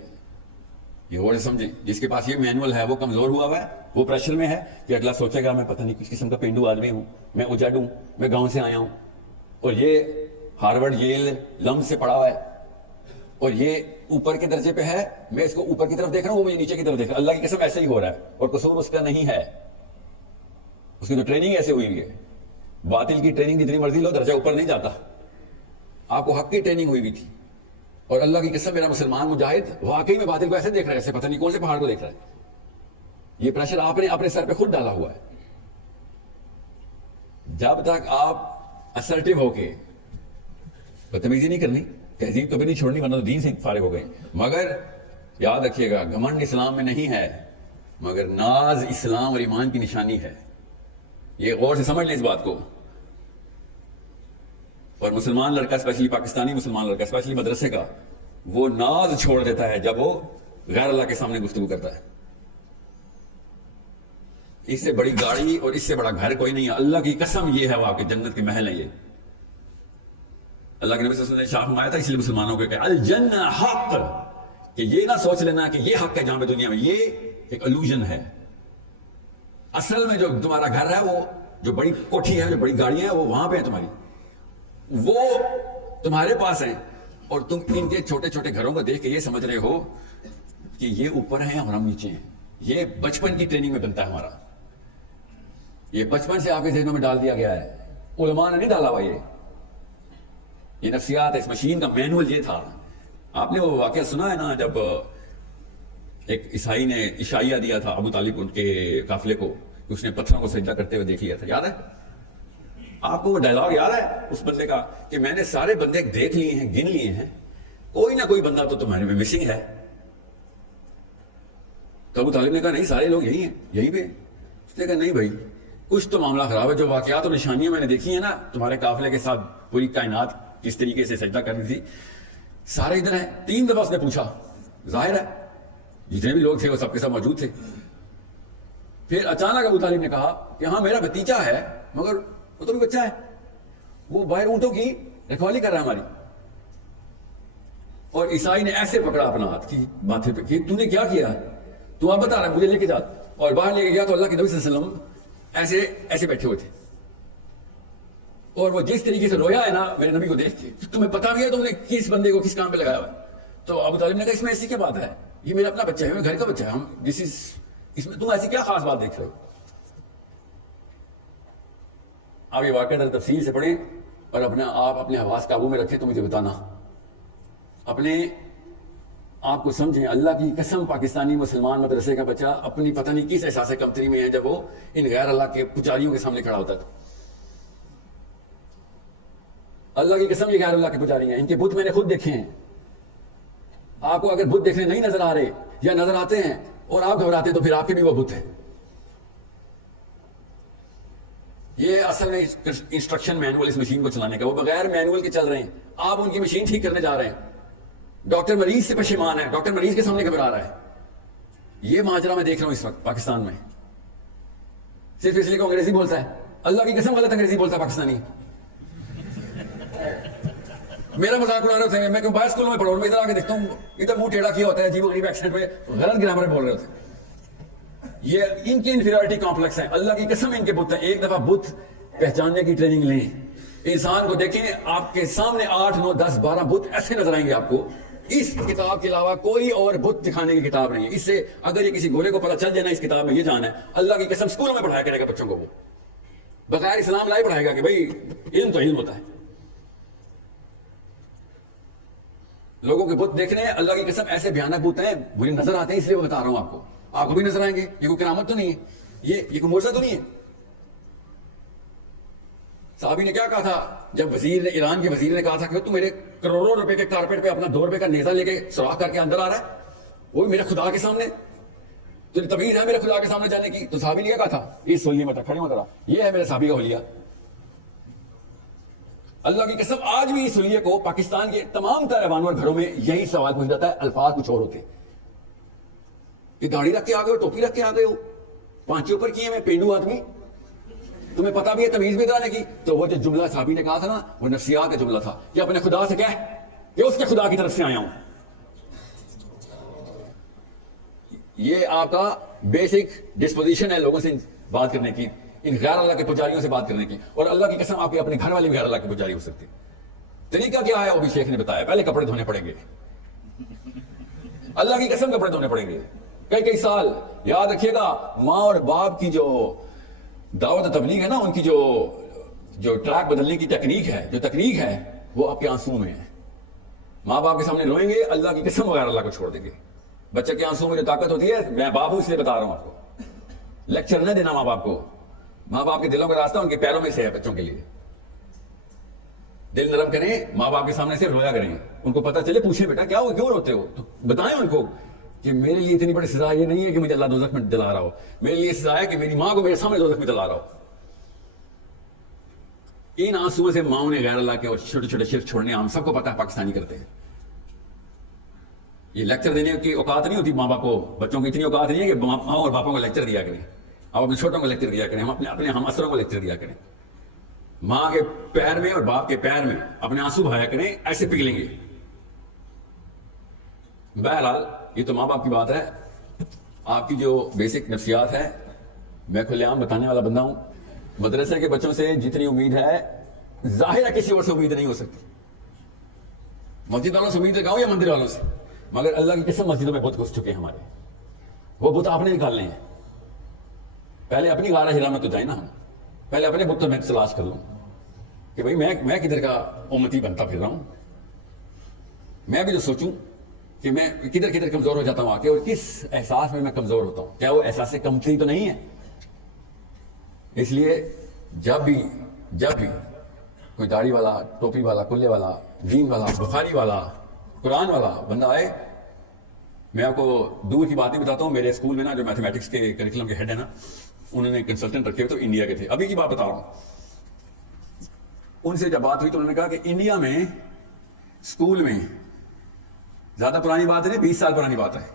یہ اور سمجھیں، جس کے پاس یہ مینول ہے وہ کمزور ہوا ہے، وہ پریشر میں ہے کہ اگلا سوچے گا میں پتہ نہیں کس قسم کا پینڈو آدمی ہوں، میں اجڑ ہوں، میں گاؤں سے آیا ہوں، اور یہ ہارورڈ ییل لم سے پڑھا ہوا ہے، اور یہ اوپر کے درجے پہ ہے، میں اس کو اوپر کی طرف دیکھ رہا ہوں، وہ مجھے نیچے کی طرف دیکھ رہا ہے. اللہ کی قسم ایسے ہی ہو رہا ہے، اور قصور اس کا نہیں ہے، اس کی تو ٹریننگ ایسے ہوئی ہے. باطل کی ٹریننگ جتنی مرضی لو درجہ اوپر نہیں جاتا. آپ کو حق کی ٹریننگ ہوئی ہوئی تھی. اور اللہ کی قسم میرا مسلمان مجاہد واقعی میں باطل کو ایسے دیکھ رہا ہے ایسے پتہ نہیں کون سے پہاڑ کو دیکھ رہا ہے. یہ پریشر آپ نے اپنے سر پہ خود ڈالا ہوا ہے. جب تک آپ اسرٹیو ہو کے بدتمیزی نہیں کرنی، تہذیب کبھی نہیں چھوڑنی، ورنہ تو دین سے فارغ ہو گئے. مگر یاد رکھیے گا گھمنڈ اسلام میں نہیں ہے، مگر ناز اسلام اور ایمان کی نشانی ہے. یہ غور سے سمجھ لیں اس بات کو. اور مسلمان لڑکا، اسپیشلی پاکستانی مسلمان لڑکا، اسپیشلی مدرسے کا، وہ ناز چھوڑ دیتا ہے جب وہ غیر اللہ کے سامنے گفتگو کرتا ہے. اس سے بڑی گاڑی اور اس سے بڑا گھر کوئی نہیں ہے. اللہ کی قسم یہ ہے وہ آپ کے جنت کے محل ہیں. یہ اللہ کے نبی صلی اللہ علیہ وسلم نے شاہ فرمایا تھا، اس لیے مسلمانوں کو کہ الجنہ حق، کہ یہ نہ سوچ لینا کہ یہ حق ہے جہاں پہ دنیا میں، یہ ایک الوژن ہے. اصل میں جو تمہارا گھر ہے، وہ جو بڑی کوٹھی ہے، جو بڑی گاڑیاں ہیں، وہ وہاں پہ ہیں تمہاری، وہ تمہارے پاس ہیں. اور تم ان کے چھوٹے چھوٹے گھروں کو دیکھ کے یہ سمجھ رہے ہو کہ یہ اوپر ہیں اور ہم نیچے ہیں. یہ بچپن کی ٹریننگ میں بنتا ہے ہمارا. یہ بچپن سے آپ کے ذہنوں میں ڈال دیا گیا ہے، علماء نے نہیں ڈالا ہوا. یہ نفسیات ہے، اس مشین کا مینول یہ تھا. آپ نے وہ واقعہ سنا ہے نا، جب ایک عیسائی نے عشائیہ دیا تھا ابو طالب ان کے قافلے کو، کہ اس نے پتھروں کو سجدہ کرتے ہوئے دیکھ لیا تھا، یاد ہے آپ کو؟ وہ ڈائلاگ یاد ہے اس بندے کا کہ میں نے سارے بندے دیکھ لیے ہیں، گن لیے ہیں، کوئی نہ کوئی بندہ تو تمہارے میں مسنگ ہے. تو ابو طالب نے کہا نہیں، سارے لوگ یہی ہیں، یہی پہ. اس نے کہا نہیں بھائی، کچھ تو معاملہ خراب ہے. جو واقعات اور نشانیاں میں نے دیکھی ہیں نا تمہارے قافلے کے ساتھ، پوری کائنات کس طریقے سے سجدہ کرنی تھی، سارے ادھر ہیں. 3 دفعہ اس نے پوچھا. ظاہر ہے جتنے بھی لوگ تھے وہ سب کے سب موجود تھے. پھر اچانک ابو طالب نے کہا کہ ہاں میرا بھتیجا ہے، مگر وہ تو بھی بچہ ہے. وہ باہر اونٹوں کی رکھوالی کر رہا ہے ہماری. اور عیسائی نے ایسے پکڑا اپنا ہاتھ کی ماتھے پہ کہ تو نے کیا کیا, تو آپ بتا رہا ہے مجھے لے کے جا. اور باہر لے کے گیا تو اللہ کے نبی صلی اللہ علیہ وسلم ایسے ایسے بیٹھے ہوئے تھے, اور وہ جس طریقے سے رویا ہے نا میرے نبی کو دیکھ کے, تمہیں پتا بھی ہے تم نے کس بندے کو کس کام پہ لگایا ہوا ہے. تو ابو طالب نے کہا اس میں ایسی کیا بات ہے, یہ میرا اپنا بچہ ہے, میرے گھر کا بچہ ہے, ہم اس میں تم ایسی کیا خاص بات دیکھ رہے ہو. آپ یہ واقعہ تفصیل سے پڑھیں اور اپنے حواس قابو میں رکھیں تو مجھے بتانا. اپنے آپ کو سمجھیں, اللہ کی قسم پاکستانی مسلمان مدرسے کا بچہ اپنی پتہ نہیں کس احساس کمتری میں ہے جب وہ ان غیر اللہ کے پجاریوں کے سامنے کھڑا ہوتا ہے. اللہ کی قسم یہ غیر اللہ کے پجاری ہیں, ان کے بت میں نے خود دیکھے ہیں. آپ کو اگر بت دیکھنے نہیں نظر آ رہے یا نظر آتے ہیں اور آپ گھبراتے ہیں تو پھر آپ کے بھی وہ بت ہے. یہ اصل میں انسٹرکشن مینول اس مشین کو چلانے کا, وہ بغیر مینول کے چل رہے ہیں, آپ ان کی مشین ٹھیک کرنے جا رہے ہیں. ڈاکٹر مریض سے پشیمان ہے, ڈاکٹر مریض کے سامنے گھبرا رہا ہے. یہ ماجرا میں دیکھ رہا ہوں اس وقت پاکستان میں, صرف اس لیے کہ انگریزی بولتا ہے. اللہ کی قسم غلط انگریزی بولتا ہے پاکستانی. میرا مذاق اڑا رہے ہوتے ہیں, میں کیوں باہر اسکول میں پڑھا, میں ادھر آ کے دیکھتا ہوں ادھر منہ ٹیڑھا کیا ہوتا ہے, عجیب و غریب ایکسنٹ میں غلط گرامر بول رہے ہوتے ہیں. یہ ان کی انفیریورٹی کمپلیکس ہے. اللہ کی قسم ان کے بت ہیں. ایک دفعہ بت پہچاننے کی ٹریننگ لیں. انسان کو دیکھیں, آپ کے سامنے 8 9 10 12 بت ایسے نظر آئیں گے آپ کو. اس کتاب کے علاوہ کوئی اور بت دکھانے کی کتاب نہیں ہے. اس سے اگر یہ کسی گورے کو پتہ چل جائے نا اس کتاب میں یہ جانا ہے, اللہ کی قسم اسکولوں میں پڑھایا کرے گا بچوں کو, وہ بغیر اسلام لائے پڑھائے گا کہ بھائی علم تو علم ہوتا ہے. لوگوں کے بت دیکھنے اللہ کی قسم ایسے بھیانک بت ہیں, مجھے نظر آتے ہیں اس لیے وہ بتا رہا ہوں آپ کو. آپ کو بھی نظر آئیں گے. یہ کوئی کرامت تو نہیں ہے, یہ کوئی معجزہ تو نہیں ہے. صحابی نے کیا کہا تھا جب ایران کے وزیر نے کہا تھا کہ تو میرے کروڑوں روپے کے کارپیٹ پہ اپنا 2 روپے کا نیزہ لے کے سوراخ کر کے اندر آ رہا ہے, وہ بھی میرے خدا کے سامنے, تو تمیز ہے میرے خدا کے سامنے جانے کی. تو صحابی نے کیا کہا تھا, اس حلیے میں کھڑے ہو ذرا, یہ ہے میرے صحابی کا حلیہ. اللہ کی قسم آج بھی اس حلیے کو پاکستان کے تمام تر گھروں میں یہی سوال پوچھ جاتا ہے, الفاظ کچھ اور ہوتے ہیں. یہ داڑھی رکھ کے آ گئے ہو, ٹوپی رکھ کے آ گئے ہو, پانچے اوپر کیے میں پینڈو آدمی, تمہیں پتا بھی ہے تمیز بھی کرانے کی. تو وہ جو جملہ صحابی نے کہا تھا نا, وہ نفسیات کا جملہ تھا کہ اپنے خدا سے کہہ کہ اس کے خدا کی طرف سے آیا ہوں. یہ آپ کا بیسک ڈسپوزیشن ہے لوگوں سے بات کرنے کی, ان غیر اللہ کے پجاریوں سے بات کرنے کی. اور اللہ کی قسم آپ کے اپنے گھر والے بھی غیر اللہ کے پجاری ہو سکتے. طریقہ کیا ہے وہ بھی شیخ نے بتایا. پہلے کپڑے دھونے پڑیں گے, اللہ کی قسم کپڑے دھونے پڑیں گے کئی سال. یاد رکھیے گا, ماں اور باپ کی جو دعوت و تبلیغ ہے نا, ان کی جو ٹریک بدلنے کی تکنیک ہے وہ آپ کے آنسو میں ہے. ماں باپ کے سامنے روئیں گے, اللہ کی قسم وغیرہ اللہ کو چھوڑ دیں گے. بچے کے آنسو میں جو طاقت ہوتی ہے, میں باپ ہوں اس لیے بتا رہا ہوں آپ کو, لیکچر نہ دینا ماں باپ کو. ماں باپ کے دلوں کا راستہ ان کے پیروں میں سے ہے. بچوں کے لیے دل نرم کریں, ماں باپ کے سامنے سے رویا کریں, ان کو پتہ چلے, پوچھیں بیٹا کیا ہو, کیوں روتے ہو, تو بتائیں ان کو کہ میرے لیے اتنی بڑی سزا یہ نہیں ہے کہ مجھے اللہ دوزخ میں جلا رہا ہو, میرے لیے سزا ہے کہ میری ماں کو میرے سامنے دوزخ میں جلا رہا ہو. ان آنسوؤں سے ماؤں نے غیر اللہ کے اور چھوٹے چھوٹے شرک چھوڑنے, ہم سب کو پتہ ہے پاکستانی کرتے ہیں. یہ لیکچر دینے کی اوقات نہیں ہوتی ماں باپ کو, بچوں کی اتنی اوقات نہیں ہے کہ ماں اور باپوں کو لیکچر دیا کریں. آپ اپنے چھوٹوں کو لیکچر دیا کریں, ہم اپنے ہم اثروں کو لیکچر دیا کریں. ماں کے پیر میں اور باپ کے پیر میں اپنے آنسو بہایا کریں, ایسے پگھلیں گے. بہرحال یہ تو ماں باپ کی بات ہے. آپ کی جو بیسک نفسیات ہے میں کھلے عام بتانے والا بندہ ہوں. مدرسے کے بچوں سے جتنی امید ہے ظاہر ہے کسی اور سے امید نہیں ہو سکتی. مسجد والوں سے امید لگاؤں یا مندر والوں سے, مگر اللہ کی قسم مسجدوں میں بت گھس چکے ہیں ہمارے. وہ بت آپ نے نکالنے ہیں. پہلے اپنی غارہ ہرا میں تو جائیں نا, ہم پہلے اپنے بت میں تلاش کر لوں کہ بھائی میں کدھر کا امتی بنتا پھر رہا ہوں. میں بھی تو سوچوں کہ میں کدھر کمزور ہو جاتا ہوں آ کے, اور کس احساس میں کمزور ہوتا ہوں. کیا وہ احساس کمتری تو نہیں ہے؟ اس لیے جب بھی کوئی داڑھی والا, ٹوپی والا, کلے والا, دین والا, بخاری والا, قرآن والا بندہ آئے, میں آپ کو دور کی بات نہیں بتاتا ہوں. میرے اسکول میں نا جو میتھمیٹکس کے کریکولم کے ہیڈ ہیں نا, انہوں نے کنسلٹنٹ رکھے ہوئے تو انڈیا کے تھے. ابھی کی بات بتا رہا ہوں. ان سے جب بات ہوئی تو انہوں نے کہا کہ انڈیا میں اسکول میں, زیادہ پرانی بات ہے, 20 سال پرانی بات ہے,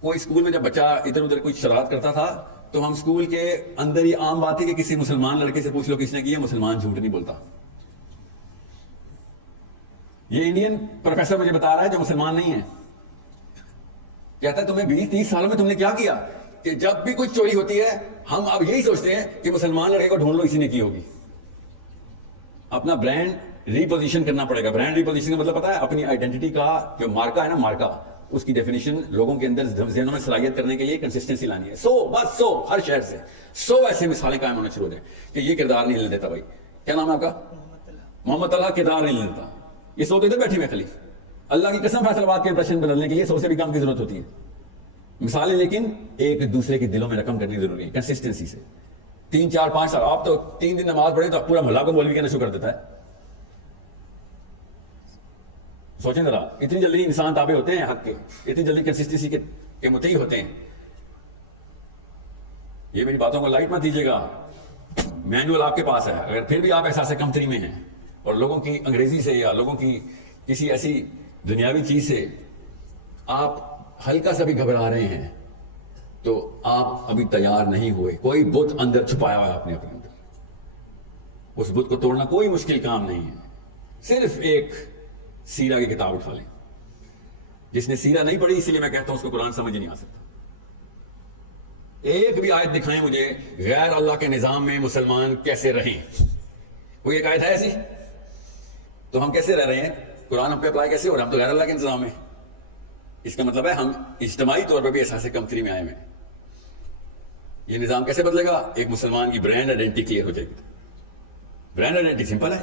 کوئی اسکول میں جب بچہ ادھر ادھر کوئی شرارت کرتا تھا تو ہم اسکول کے اندر ہی عام بات ہے کہ کسی مسلمان لڑکے سے پوچھ لو کس نے کی ہے, مسلمان جھوٹ نہیں بولتا. یہ انڈین پروفیسر مجھے بتا رہا ہے جو مسلمان نہیں ہے، کہتا ہے تمہیں 20-30 سالوں میں تم نے کیا کیا کہ جب بھی کوئی چوری ہوتی ہے ہم اب یہی سوچتے ہیں کہ مسلمان لڑکے کو ڈھونڈ لو اسی نے کی ہوگی. اپنا برانڈ ریپوزیشن کرنا پڑے گا. برانڈ ریپوزیشن کا مطلب پتا ہے اپنی آئیڈینٹی کا جو مارکا ہے نا، مارکا، اس کی ڈیفینیشن لوگوں کے اندر ذہنوں میں صلاحیت کرنے کے لیے کنسسٹنسی لانی ہے. بس ہر شہر سے 100 ایسے مثالیں قائم ہونا شروع ہو جائیں کہ یہ کردار نہیں ہلنے دیتا. بھائی کیا نام ہے آپ کا؟ محمد طلحہ. کردار نہیں ہلنے دیتا. یہ 100 تو ادھر بیٹھی ہوئے خالی. اللہ کی قسم فیصل آباد کے امپریشن بدلنے کے لیے 100 سے بھی کام کی ضرورت ہوتی ہے. مثالیں لیکن ایک دوسرے کے دلوں میں رقم کرنی ضروری ہے کنسسٹنسی سے. 3 4 5 سال آپ تو 3 دن نماز پڑھے تو پورا محلہ کو مولوی کہنا شروع کر دیتا ہے. سوچیں ذرا، اتنی جلدی انسان تابع ہوتے ہیں حق کے، اتنی جلدی کنسسٹنسی کے مطیع ہوتے ہیں. یہ میری باتوں کو لائٹ مت دیجیے گا، مینول آپ کے پاس ہے. اگر پھر بھی آپ احساس کمتری میں ہیں اور لوگوں کی انگریزی سے یا لوگوں کی کسی ایسی دنیاوی چیز سے آپ ہلکا سا بھی گھبرا رہے ہیں تو آپ ابھی تیار نہیں ہوئے. کوئی بت اندر چھپایا ہوا ہے آپ نے اپنے اندر. اس بت کو توڑنا کوئی مشکل کام نہیں ہے. صرف ایک سیرہ کی کتاب اٹھا لیں. جس نے سیرہ نہیں پڑھی اسی لیے میں کہتا ہوں اس کو قرآن سمجھ نہیں آ سکتا. ایک بھی آیت دکھائیں مجھے غیر اللہ کے نظام میں مسلمان کیسے رہیں. کوئی ایک آیت ہے ایسی؟ تو ہم کیسے رہ رہے ہیں؟ قرآن ہم پہ اپلائی کیسے ہو رہا ہے؟ ہم تو غیر اللہ کے انتظام میں. اس کا مطلب ہے ہم اجتماعی طور پر بھی احساس کمتری میں آئے ہوئے ہیں. یہ نظام کیسے بدلے گا؟ ایک مسلمان کی برانڈ آئیڈینٹی کلیئر ہو جائے گی. برانڈ آئیڈینٹی سمپل ہے.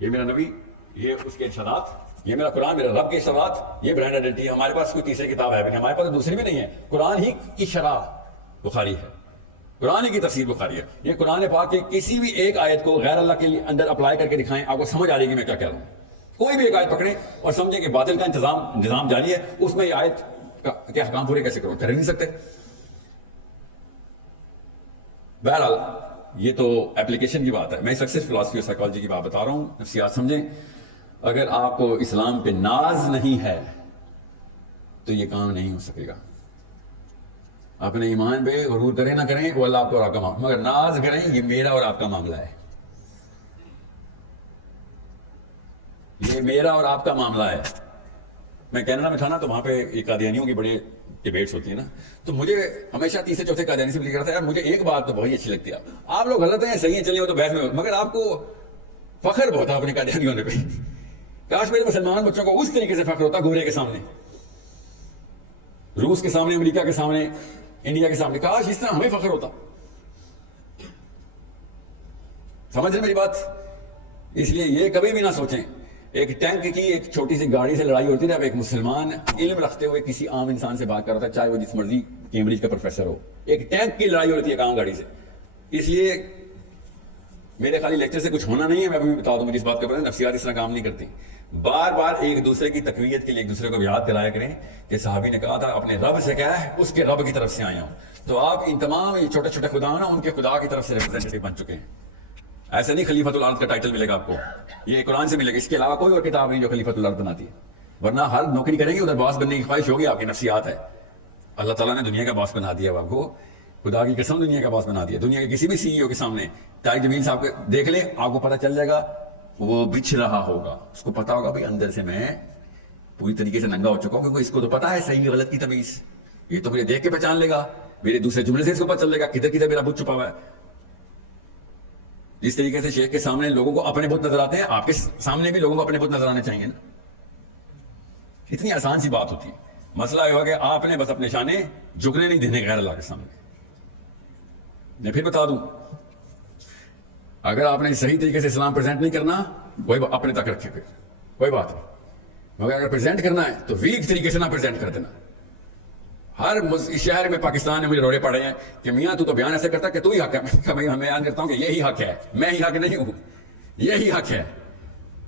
یہ میرا نبی، یہ اس کے ارشادات، یہ میرا قرآن، میرا رب کے ارشادات، یہ برانڈ آئیڈینٹی. ہمارے پاس کوئی تیسری کتاب ہے بھی نہیں، ہمارے پاس دوسری بھی نہیں ہے. قرآن ہی کی شرح بخاری ہے، قرآن ہی کی تفسیر بخاری ہے. یہ قرآن پاک کی کسی بھی ایک آیت کو غیر اللہ کے اندر اپلائی کر کے دکھائیں، آپ کو سمجھ آ جائے گی میں کیا کہہ رہا ہوں. کوئی بھی ایک آیت پکڑیں اور سمجھیں کہ باطل کا نظام جاری ہے، اس میں یہ آیت کے احکام پورے کیسے کرو؟ کر نہیں سکتے. بہرحال یہ تو اپلیکیشن کی بات ہے. میں سکسیس فلاسفی اور سائیکالوجی کی بات بتا رہا ہوں، نفسیات سمجھیں. اگر آپ کو اسلام پہ ناز نہیں ہے تو یہ کام نہیں ہو سکے گا. اپنے ایمان پہ غرور کریں نہ کریں وہ اللہ آپ کو اور آپ کا معاملہ، مگر ناز کریں یہ میرا اور آپ کا معاملہ ہے. یہ میرا اور آپ کا معاملہ ہے. میں کینیڈا میں تھا نا، تو وہاں پہ یہ قادیانیوں کی بڑے ڈیبیٹس ہوتی ہیں نا، تو مجھے ہمیشہ تیسرے چوتھے قادیانی سے لکھ رہا تھا یار مجھے ایک بات تو بہت اچھی لگتی ہے، آپ لوگ غلط ہیں صحیح ہیں چلیے وہ تو بحث میں، مگر آپ کو فخر بہت ہے اپنے قادیانی ہونے پہ. کاش میرے مسلمان بچوں کو اس طریقے سے فخر ہوتا گورے کے سامنے، روس کے سامنے، امریکہ کے سامنے، انڈیا کے سامنے. کاش اس طرح ہمیں فخر ہوتا. سمجھ رہے میری بات؟ اس لیے یہ کبھی بھی نہ سوچیں ایک ٹینک کی ایک چھوٹی سی گاڑی سے لڑائی ہوتی ہے. اب ایک مسلمان علم رکھتے ہوئے کسی عام انسان سے بات کر رہا تھا، چاہے وہ جس مرضی کیمبرج کا پروفیسر ہو، ایک ٹینک کی لڑائی ہوتی ہے ایک عام گاڑی سے. اس لیے میرے خالی لیکچر سے کچھ ہونا نہیں ہے. میں ابھی بتا دوں مجھے اس بات کا پتہ ہے، نفسیات اس طرح کام نہیں کرتی. بار بار ایک دوسرے کی تقویت کے لیے ایک دوسرے کو یاد دلایا کریں کہ صحابی نے کہا تھا اپنے رب سے کیا ہے، اس کے رب کی طرف سے آیا ہوں. تو آپ ان تمام چھوٹے چھوٹے خدا نا ان کے خدا کی طرف سے ریپرزینٹیٹو بن چکے ہیں. ایسا نہیں خلیفۃ الارض کا ٹائٹل ملے گا آپ کو، یہ قرآن سے ملے گا. اس کے علاوہ کوئی اور کتاب نہیں جو خلیفۃ الارض بناتی ہے. ورنہ ہر نوکری کریں گے ادھر باس بننے کی خواہش ہوگی. آپ کی نفسیات ہے. اللہ تعالیٰ نے دنیا کا باس بنا دیا آپ کو، خدا کی قسم دنیا کا باس بنا دیا. دنیا کے کسی بھی سی ای او کے سامنے طارق جمیل صاحب کو دیکھ لیں، آپ کو پتہ چل جائے گا وہ بچھ رہا ہوگا. اس کو پتا ہوگا بھائی اندر سے میں پوری طریقے سے ننگا ہو چکا ہوں، کیونکہ اس کو تو پتا ہے صحیح غلط کی تمیز. یہ تو مجھے دیکھ کے پہچان لے گا، میرے دوسرے جملے سے اس کو پتہ چل جائے گا کدھر کدھر میرا بت چھپا ہوا ہے. جس طریقے سے شیخ کے سامنے لوگوں کو اپنے بت نظر آتے ہیں، آپ کے سامنے بھی لوگوں کو اپنے بت نظر آنے چاہیے نا. اتنی آسان سی بات ہوتی ہے. مسئلہ یہ ہوا کہ آپ نے بس اپنے شانے جھکنے نہیں دینے غیر اللہ کے سامنے. میں پھر بتا دوں، اگر آپ نے صحیح طریقے سے اسلام پریزنٹ نہیں کرنا، وہی اپنے تک رکھے، پھر کوئی بات نہیں. مگر اگر پریزنٹ کرنا ہے تو ویک طریقے سے نہ پریزنٹ کر دینا. ہر شہر میں پاکستان نے مجھے روڑے پڑے ہیں کہ میاں تو بیان ایسے کرتا کہ تو ہی حق ہے. میں بیان کرتا ہوں کہ یہی حق ہے، میں ہی حق نہیں ہوں، یہی حق ہے.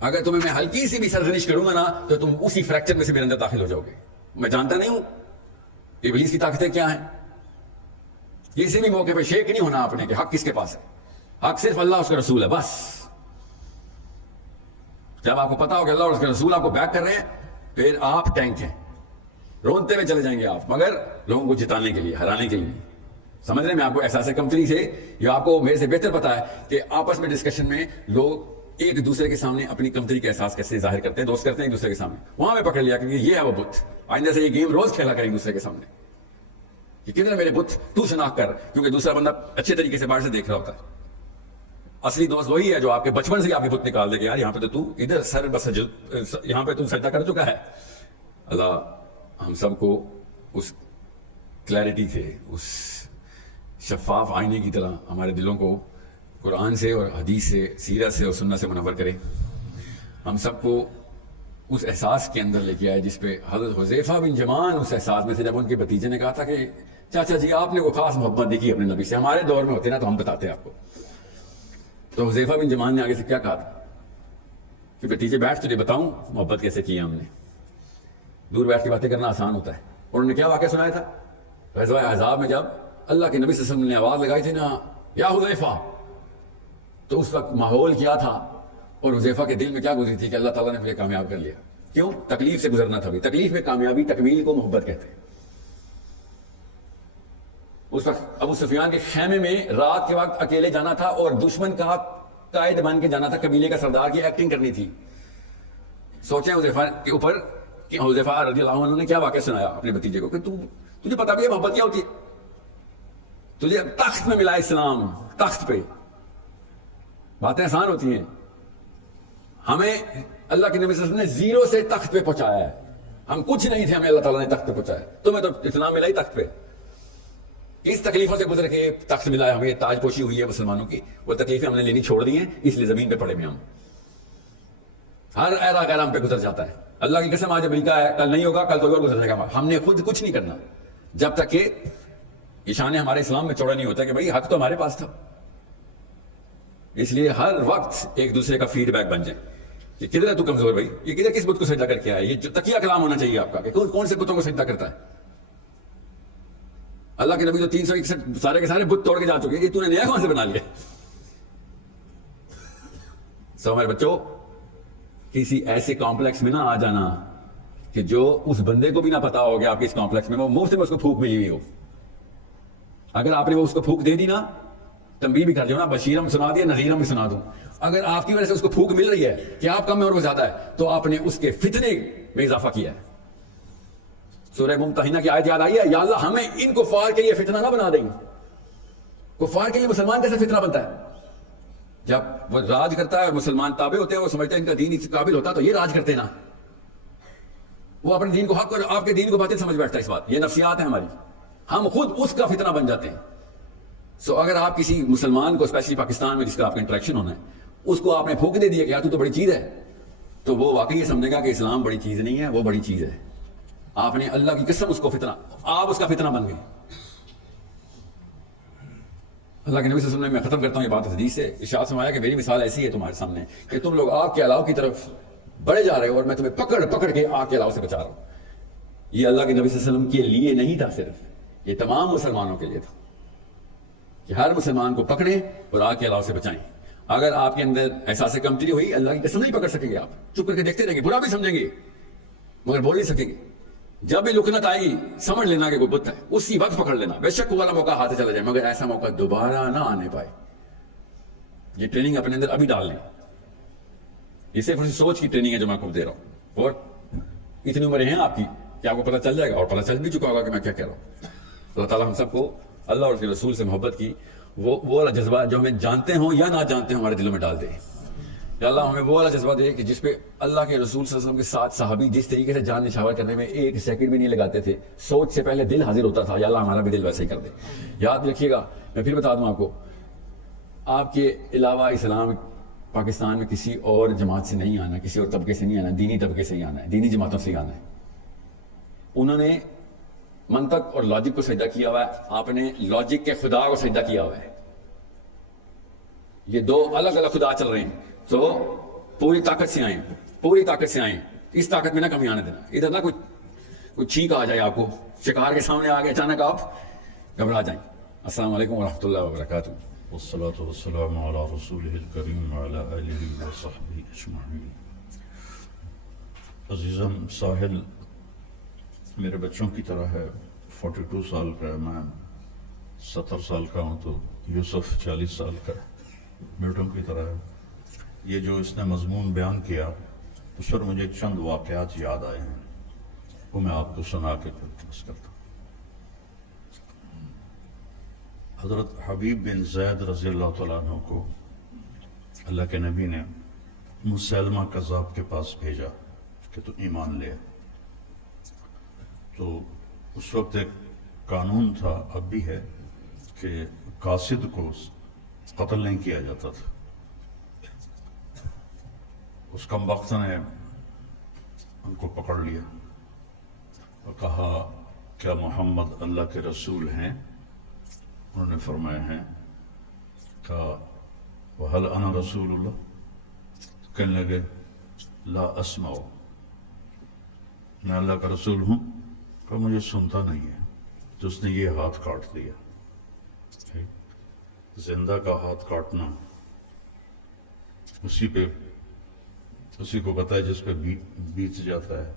اگر تمہیں میں ہلکی سی بھی سرزنش کروں گا نا تو تم اسی فریکچر میں سے میرے اندر داخل ہو جاؤ گے. میں جانتا نہیں ہوں ابلیس کی طاقتیں کیا ہیں. کسی بھی موقع پہ شیک نہیں ہونا آپ نے کہ حق کس کے پاس ہے. حق صرف اللہ اس کا رسول ہے بس. جب آپ کو پتا ہو کہ اللہ اور اس کے رسول آپ کو بیک کر رہے ہیں پھر آپ ٹینک ہیں، رونتے ہوئے چلے جائیں گے آپ، مگر لوگوں کو جتانے کے لیے، ہرانے کے لیے. سمجھ رہے ہیں؟ میں آپ کو احساس کمتری سے، جو آپ کو میرے سے بہتر پتا ہے کہ آپس میں ڈسکشن میں لوگ ایک دوسرے کے سامنے اپنی کمتری کا احساس کیسے ظاہر کرتے ہیں، دوست کرتے ہیں ایک دوسرے کے سامنے. وہاں میں پکڑ لیا کہ یہ ہے وہ بت. آئندہ سے یہ گیم روز کھیلا کریں ایک دوسرے کے سامنے کہ کدھر میرے بت تو شناخت کر، کیونکہ دوسرا بندہ اچھے طریقے سے باہر سے دیکھ رہا ہوتا ہے. اصلی دوست وہی ہے جو آپ کے بچپن سے ہی آپ کی بت نکال دے کہ یار یہاں پہ تو ادھر سر بس یہاں پہ تو سجدہ کر چکا ہے. اللہ ہم سب کو اس کلیئرٹی سے، اس شفاف آئینے کی طرح ہمارے دلوں کو قرآن سے اور حدیث سے، سیرت سے اور سنت سے منور کرے. ہم سب کو اس احساس کے اندر لے کے آئے جس پہ حضرت حذیفہ بن جمان اس احساس میں سے، جب ان کے بھتیجے نے کہا تھا کہ چاچا جی آپ نے وہ خاص محبت دیکھی اپنے نبی سے، ہمارے دور میں ہوتے نا تو ہم بتاتے ہیں آپ کو. تو حذیفہ بن جمان نے آگے سے کیا کہا تھا کہ بھتیجے بیٹھ تجھے بتاؤں محبت کیسے کی ہم نے. دور بیٹھ کے باتیں کرنا آسان ہوتا ہے. اور انہوں نے کیا واقعہ سنایا تھا غزوہ احزاب میں، جب اللہ کے نبی صلی اللہ علیہ وسلم نے آواز لگائی تھی نا یا حذیفہ، تو اس وقت ماحول کیا تھا اور حذیفہ کے دل میں کیا گزری تھی کہ اللہ تعالیٰ نے مجھے کامیاب کر لیا. کیوں؟ تکلیف سے گزرنا تھا. بھی تکلیف میں کامیابی، تکمیل کو محبت کہتے ہیں. اس وقت ابو سفیان کے خیمے میں رات کے وقت اکیلے جانا تھا اور دشمن کا قائد بن کے جانا تھا، قبیلے کا سردار کی ایکٹنگ کرنی تھی. سوچیں حذیفہ کے اوپر کہ حذیفہ رضی اللہ عنہ نے کیا واقعہ سنایا اپنے بھتیجے کو کہ تجھے پتا بھی ہے محبت کیا ہوتی ہے. تجھے تخت میں ملا اسلام، تخت پہ. باتیں آسان ہوتی ہیں. ہمیں اللہ کے نبی صلی اللہ علیہ وسلم نے زیرو سے تخت پہ پہنچایا ہے. ہم کچھ نہیں تھے، ہمیں اللہ تعالیٰ نے تخت پہ پہنچایا. تمہیں تو اسلام ملا ہی تخت پہ. اس تکلیفوں سے گزر کے تخت ملا ہے ہمیں، تاج پوشی ہوئی ہے مسلمانوں کی. وہ تکلیفیں ہم نے لینی چھوڑ دی ہیں، اس لیے زمین پہ پڑے ہوئے ہم. ہر ایرا غیر ہم پہ گزر جاتا ہے. اللہ کی قسم آج امریکہ ہے، کل نہیں ہوگا، کل کوئی اور گزر جائے گا. ہم نے خود کچھ نہیں کرنا جب تک کہ اشانے ہمارے اسلام میں چوڑا نہیں ہوتا کہ بھائی حق تو ہمارے پاس تھا. اس لیے ہر وقت ایک دوسرے کا فیڈ بیک بن جائے کہ کدھر ہے تو کمزور بھائی، یہ کدھر کس بت کو سجدہ کر کے آیا. یہ جو تقیہ کلام ہونا چاہیے آپ کا کہ کون سے بتوں کو سجدہ کرتا ہے. اللہ کے نبی تو 361 سارے کے سارے بت توڑ کے جا چکے، یہ تو نے نیا کہاں سے بنا لیا. سو ہمارے بچوں کسی ایسے کمپلیکس میں نہ آ جانا کہ جو اس بندے کو بھی نہ پتا ہو کہ آپ کے اس کمپلیکس میں وہ مفت میں اس کو پھونک ملی ہوئی ہو. اگر آپ نے وہ اس کو پھونک دے دی نا، تنبیہ بھی کر دو نا، بشیرم سنا دیا، نذیرم بھی سنا دوں. اگر آپ کی وجہ سے اس کو پھونک مل رہی ہے کہ آپ کم میں اور وہ زیادہ ہے، تو آپ نے اس کے فتنے میں اضافہ کیا ہے. سورہ ممتحنہ کی آیت یاد آئی ہے، یا اللہ ہمیں ان کفار کے لیے فتنہ نہ بنا دیں. کفار کے لیے مسلمان کیسے فتنہ بنتا ہے؟ جب وہ راج کرتا ہے اور مسلمان تابع ہوتے ہیں، وہ سمجھتے ہیں ان کا دین اس قابل ہوتا تو یہ راج کرتے نا. وہ اپنے دین کو حق اور آپ کے دین کو باطل سمجھ بیٹھتا ہے. اس بات یہ نفسیات ہے ہماری، ہم خود اس کا فتنہ بن جاتے ہیں. سو اگر آپ کسی مسلمان کو اسپیشلی پاکستان میں جس کا آپ کا انٹریکشن ہونا ہے، اس کو آپ نے پھونک دے دیا کہ یار تو بڑی چیز ہے، تو وہ واقعی یہ سمجھے گا کہ اسلام بڑی چیز نہیں ہے، وہ بڑی چیز ہے. آپ نے اللہ کی قسم اس کو فتنہ، آپ اس کا فتنہ بن گئے. اللہ کے نبی صلی اللہ علیہ وسلم، میں ختم کرتا ہوں یہ بات حدیث سے، ارشاد فرمایا کہ میری مثال ایسی ہے تمہارے سامنے کہ تم لوگ آگ کے علاؤ کی طرف بڑھے جا رہے ہو اور میں تمہیں پکڑ پکڑ کے آگ کے علاؤ سے بچا رہا ہوں. یہ اللہ کے نبی صلی اللہ علیہ وسلم کے لیے نہیں تھا، صرف یہ تمام مسلمانوں کے لیے تھا کہ ہر مسلمان کو پکڑیں اور آگ کے علاؤ سے بچائیں. اگر آپ کے اندر احساس کمتری ہوئی، اللہ کی قسم نہیں پکڑ سکیں گے. آپ چپ کر کے دیکھتے رہیں گے، برا بھی سمجھیں گے مگر بول نہیں سکیں گے. جب بھی لکنت آئے گی سمجھ لینا کہ کوئی بت ہے، اسی وقت پکڑ لینا. بے شک وہ والا موقع ہاتھ سے چلا جائے مگر ایسا موقع دوبارہ نہ آنے پائے. یہ ٹریننگ اپنے اندر ابھی ڈال لیں. یہ صرف سوچ کی ٹریننگ ہے جو میں آپ کو دے رہا ہوں. اور اتنی عمریں ہیں آپ کی کہ آپ کو پتہ چل جائے گا، اور پتہ چل بھی چکا ہوگا کہ میں کیا کہہ رہا ہوں. اللہ تعالیٰ ہم سب کو اللہ اور اس کے رسول سے محبت کی وہ والا جذبہ جو ہمیں جانتے ہوں یا نہ جانتے ہوں ہمارے دلوں میں ڈال دے. یا اللہ ہمیں وہ والا جذبہ دے کہ جس پہ اللہ کے رسول صلی اللہ علیہ وسلم کے ساتھ صحابی جس طریقے سے جان نچھاور کرنے میں ایک سیکنڈ بھی نہیں لگاتے تھے، سوچ سے پہلے دل حاضر ہوتا تھا. یا اللہ ہمارا بھی دل ویسے ہی کر دے. یاد رکھیے گا، میں پھر بتا دوں آپ کو، آپ کے علاوہ اسلام پاکستان میں کسی اور جماعت سے نہیں آنا، کسی اور طبقے سے نہیں آنا، دینی طبقے سے ہی آنا ہے، دینی جماعتوں سے ہی آنا ہے. انہوں نے منطق اور لاجک کو سجدہ کیا ہوا ہے، آپ نے لاجک کے خدا کو سجدہ کیا ہوا ہے. یہ دو الگ الگ خدا چل رہے ہیں. تو پوری طاقت سے آئیں، پوری طاقت سے آئیں. اس طاقت میں نہ کمی آنے دینا. ادھر نہ کوئی چھینک آ جائے، آپ کو شکار کے سامنے آ گئے اچانک آپ گھبرا جائیں. السلام علیکم ورحمۃ اللہ وبرکاتہ. والصلاة والسلام على رسوله الكريم وعلى آله وصحبه أجمعين. عزیزم ساحل میرے بچوں کی طرح ہے، 42 سال کا ہے، میں 70 سال کا ہوں، تو یوسف 40 سال کا ہے، بیٹوں کی طرح ہے. یہ جو اس نے مضمون بیان کیا اس پر مجھے چند واقعات یاد آئے ہیں، وہ میں آپ کو سنا کے بس کرتا ہوں۔ حضرت حبیب بن زید رضی اللہ تعالیٰ عنہ کو اللہ کے نبی نے مسلمہ کذاب کے پاس بھیجا کہ تو ایمان لے۔ تو اس وقت ایک قانون تھا، اب بھی ہے، کہ قاصد کو قتل نہیں کیا جاتا تھا۔ اس کم وقت نے ان کو پکڑ لیا اور کہا کیا محمد اللہ کے رسول ہیں؟ انہوں نے فرمایا ہیں۔ کہا وَهَلْ أَنَا رسول اللہ؟ کہنے لگے لا اسمع، میں اللہ کا رسول ہوں۔ کہا مجھے سنتا نہیں ہے۔ تو اس نے یہ ہاتھ کاٹ دیا۔ زندہ کا ہاتھ کاٹنا اسی کو پتہ ہے جس پہ بیت جاتا ہے۔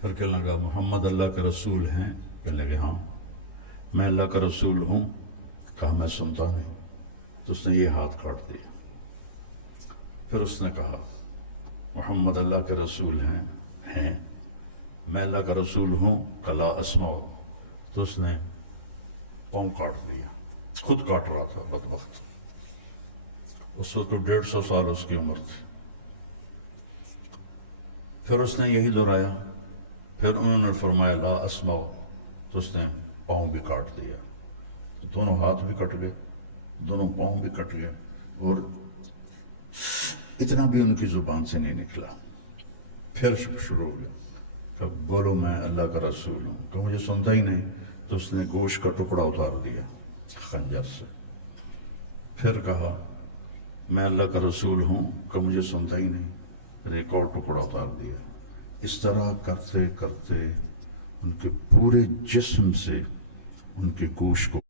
پھر کہنے لگا محمد اللہ کے رسول ہیں؟ کہنے لگے ہاں۔ میں اللہ کا رسول ہوں؟ کہا میں سنتا نہیں۔ تو اس نے یہ ہاتھ کاٹ دیا۔ پھر اس نے کہا محمد اللہ کے رسول ہیں؟ میں اللہ کا رسول ہوں؟ کہا لا اسمع۔ تو اس نے پاؤں کاٹ دیا، خود کاٹ رہا تھا بدبخت۔ اس وقت 150 سال اس کی عمر تھی۔ پھر اس نے یہی دہرایا، پھر انہوں نے فرمایا لا اسمع، تو اس نے پاؤں بھی کاٹ دیا۔ تو دونوں ہاتھ بھی کٹ گئے، دونوں پاؤں بھی کٹ گئے، اور اتنا بھی ان کی زبان سے نہیں نکلا۔ پھر شروع ہو گیا کہ بولو میں اللہ کا رسول ہوں۔ کہ مجھے سنتا ہی نہیں۔ تو اس نے گوشت کا ٹکڑا اتار دیا خنجر سے۔ پھر کہا میں اللہ کا رسول ہوں۔ کہ مجھے سنتا ہی نہیں۔ پھر ایک اور ٹکڑا اتار دیا۔ اس طرح کرتے کرتے ان کے پورے جسم سے ان کے گوشت کو